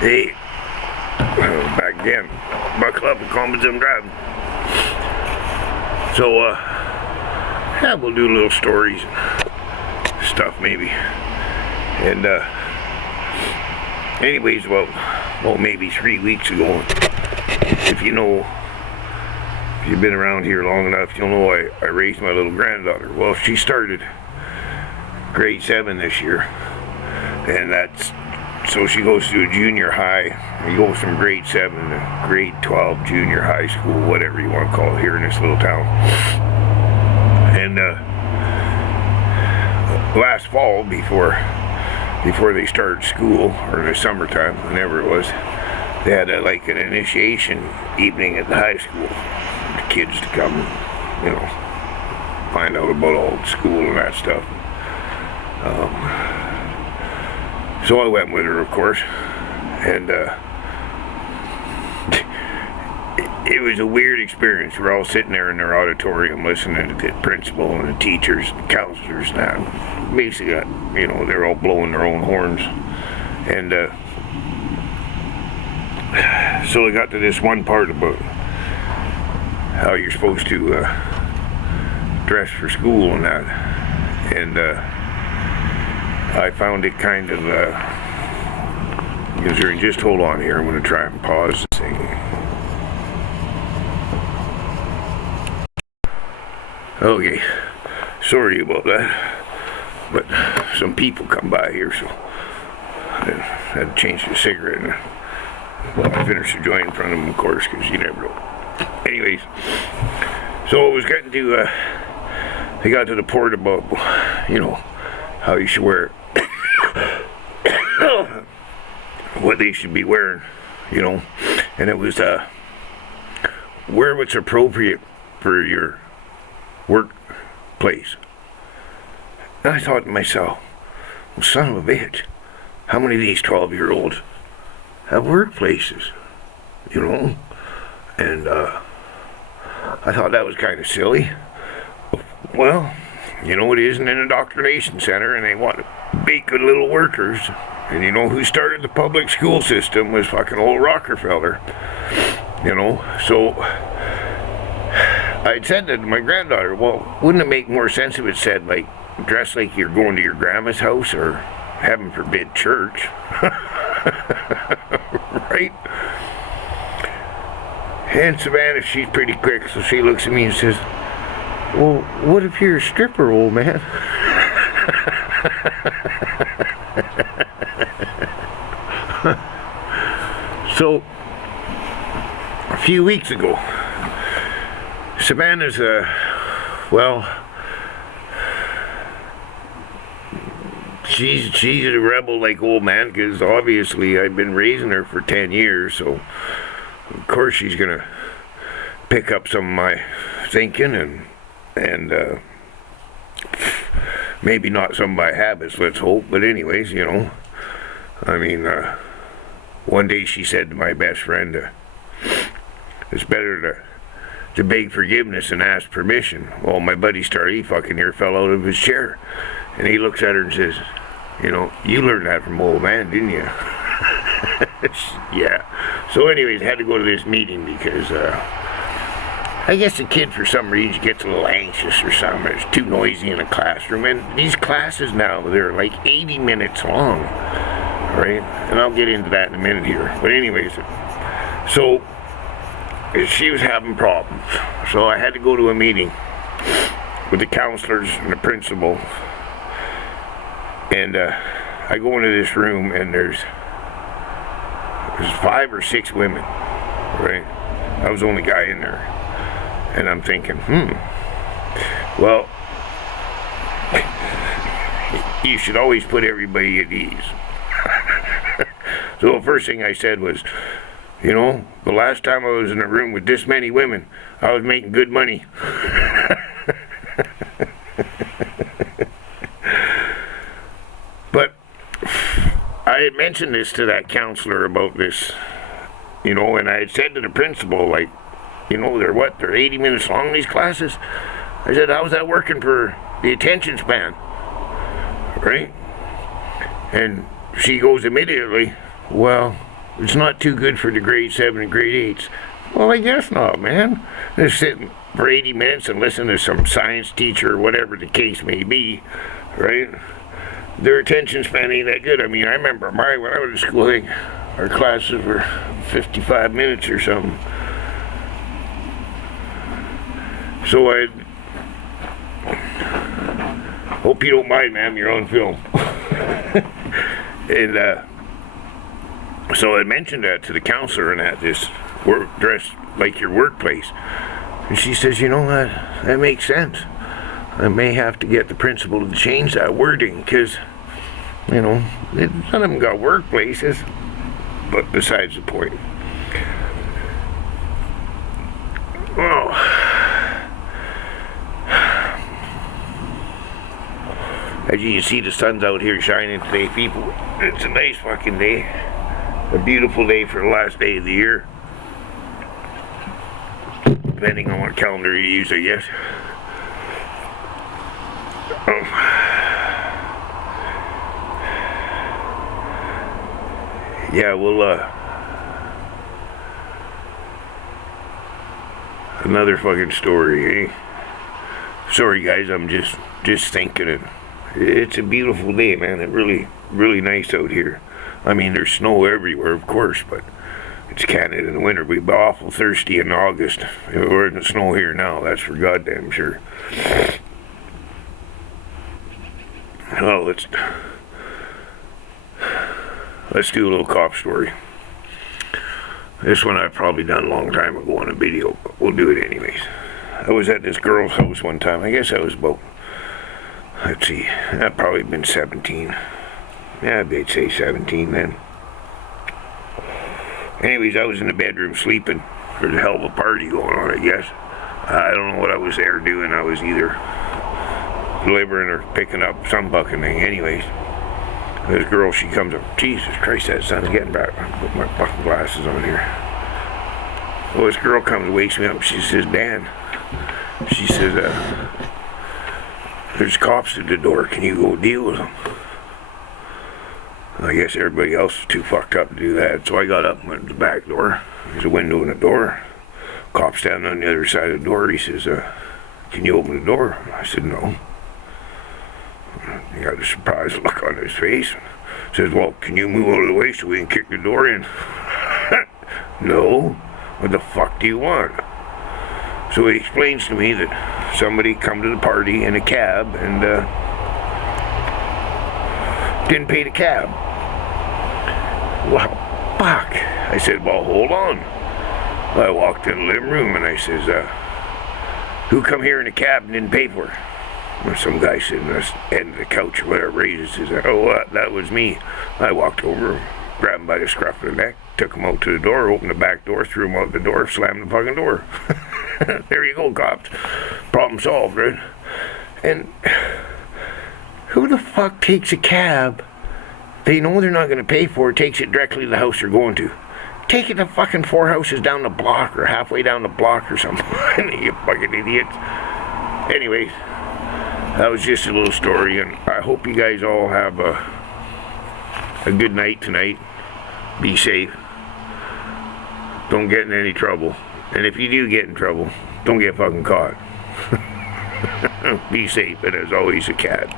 Hey, back again. Buckle up and calm as I'm driving. So, yeah, we'll do little stories and stuff maybe. And, anyways, well, maybe 3 weeks ago, if you've been around here long enough, you'll know I raised my little granddaughter. Well, she started grade 7 this year, and so she goes to a junior high. You go from grade 7 to grade 12, junior high school, whatever you want to call it here in this little town. And last fall, before they started school, or the summertime, whenever it was, they had like an initiation evening at the high school. The kids to come, find out about all the school and that stuff. So I went with her, of course, and it was a weird experience. We're all sitting there in their auditorium listening to the principal and the teachers and counselors now. Basically, they're all blowing their own horns. And so I got to this one part about how you're supposed to dress for school and that. And I found it kind of, just hold on here, I'm going to try and pause the thing. Okay, sorry about that, but some people come by here, so I had to change the cigarette, and I finished the joint in front of them, of course, because you never know. Anyways, so I was getting to, I got to the part about, how you should wear what they should be wearing, and it was wear what's appropriate for your workplace. And I thought to myself, well, son of a bitch, how many of these 12-year-olds have workplaces, and I thought that was kind of silly. Well, it isn't an indoctrination center, and they want to be good little workers. And you know who started the public school system was fucking old Rockefeller. So I'd said to my granddaughter, well, wouldn't it make more sense if it said, like, dress like you're going to your grandma's house, or heaven forbid, church? Right? And Savannah, she's pretty quick, so she looks at me and says, well, what if you're a stripper, old man? So, a few weeks ago, Savannah's, she's a rebel like old man, because obviously I've been raising her for 10 years, so of course she's gonna pick up some of my thinking and maybe not some of my habits, let's hope, but anyways, one day she said to my best friend, it's better to beg forgiveness than ask permission. Well, my buddy he fucking near fell out of his chair, and he looks at her and says, you learned that from old man, didn't you? Yeah. So anyways, I had to go to this meeting because I guess the kid for some reason gets a little anxious or something. It's too noisy in a classroom, and these classes now, they're like 80 minutes long, right? And I'll get into that in a minute here. But anyways, so she was having problems, so I had to go to a meeting with the counselors and the principal. And I go into this room, and there's 5 or 6 women, right? I was the only guy in there. And I'm thinking, well, you should always put everybody at ease. So the first thing I said was, the last time I was in a room with this many women, I was making good money. But I had mentioned this to that counselor about this, and I had said to the principal, like, they're 80 minutes long, these classes? I said, how's that working for the attention span? Right? And she goes immediately, well, It's not too good for the grade 7 and grade 8s. Well, I guess not, man. Just sit for 80 minutes and listen to some science teacher or whatever the case may be, right? Their attention span ain't that good. I mean, I remember when I was in school, I think our classes were 55 minutes or something. So I hope you don't mind, ma'am, you're on film. And so I mentioned that to the counselor and at this work dress like your workplace. And she says, you know, that makes sense. I may have to get the principal to change that wording because, you know, none of them got workplaces. But besides the point. Well, as you can see, the sun's out here shining today, people. It's a nice fucking day. A beautiful day for the last day of the year. Depending on what calendar you use, I guess. Yeah, well, another fucking story, eh? Sorry, guys, I'm just thinking it. It's a beautiful day, man. It's really nice out here. I mean, there's snow everywhere, of course, but it's Canada in the winter. We'd be awful thirsty in August. We're in the snow here now, that's for goddamn sure. Well, let's do a little cop story. This one I've probably done a long time ago on a video, but we'll do it anyways. I was at this girl's house one time. I guess I was about, let's see, I'd probably been 17. Yeah, I'd say 17 then. Anyways, I was in the bedroom sleeping. There's a hell of a party going on, I guess. I don't know what I was there doing. I was either delivering or picking up some fucking thing. Anyways, this girl, she comes up. Jesus Christ, that sun's getting back. I'll put my fucking glasses on here. Well, this girl comes, wakes me up. She says, Dan, she says, there's cops at the door. Can you go deal with them? I guess everybody else was too fucked up to do that. So I got up and went to the back door. There's a window in the door. Cop standing on the other side of the door. He says, can you open the door? I said, no. He got a surprised look on his face. Says, well, can you move out of the way so we can kick the door in? No. What the fuck do you want? So he explains to me that somebody come to the party in a cab and didn't pay the cab. Well, fuck. I said, well, hold on. I walked in the living room and I says, who come here in a cab and didn't pay for it? Well, some guy sitting on the end of the couch or whatever raises his, oh, that was me. I walked over, grabbed him by the scruff of the neck, took him out to the door, opened the back door, threw him out the door, slammed the fucking door. There you go, cops. Problem solved, right? And who the fuck takes a cab they know they're not going to pay for it, takes it directly to the house they're going to? Take it to fucking 4 houses down the block or halfway down the block or something. You fucking idiots. Anyways, that was just a little story, and I hope you guys all have a good night tonight. Be safe. Don't get in any trouble. And if you do get in trouble, don't get fucking caught. Be safe, and as always, a cat.